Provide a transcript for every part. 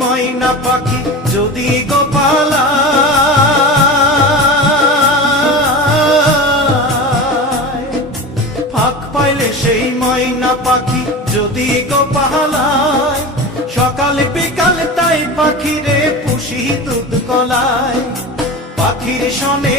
ময়না পাখি যদি গোপালা। ফাঁক পাইলে সেই ময়না পাখি যদি গোপালায় সকাল বিকাল তাই পাখিরে পুষি দুধ কলায় পাখির শনে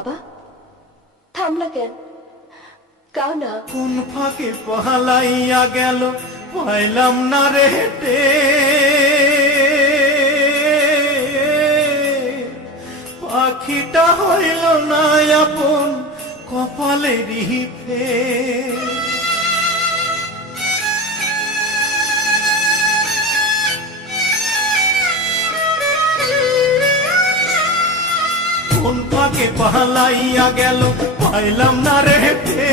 বাবা, থামলা কেন? না? কোন ফাঁকে পহালাইয়া গেল, পাইলাম না রে হেটে। পাখিটা হইল না আপন কপালেরই ফে কোন ফাঁকে পালাইয়া গেল, পাইলাম না রে হেটে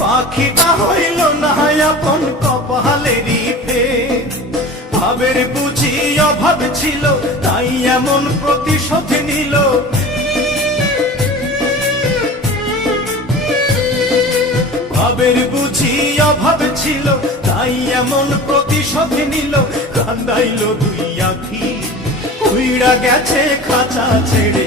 পাখিটা হইল না আপন কপালেরই ফে। ভাবের বুঝি অভাব ছিল, তাই এমন প্রতিশোধ নিল। ভাবের বুঝি অভাব ছিল, তাই এমন প্রতিশোধ নিল। কান্দাইল দুই আখি, উইড়া গেছে খাঁচা ছেড়ে।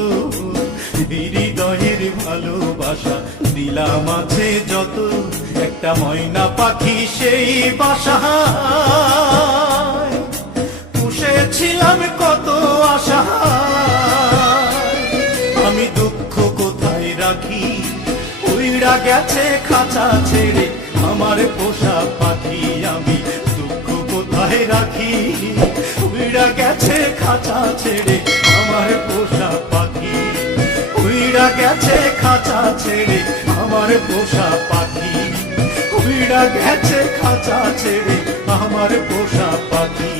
হৃদয়ের ভালোবাসা। দিলাম আছে যত, একটা ময়না পাখি সেই বাসা পুষেছিলাম কত আশা। আমি দুঃখ কোথায় রাখি? উইড়া গেছে খাঁচা ছেড়ে, আমার পোষা পাখি আমি দুঃখ কোথায় রাখি? উইড়া গেছে খাঁচা ছেড়ে, আমার পোষা পাখি উইড়া গেছে খাঁচা ছেড়ে আমার পোষা পাখি। উইড়া গেছে খাঁচা ছেড়ে আমার পোষা পাখি।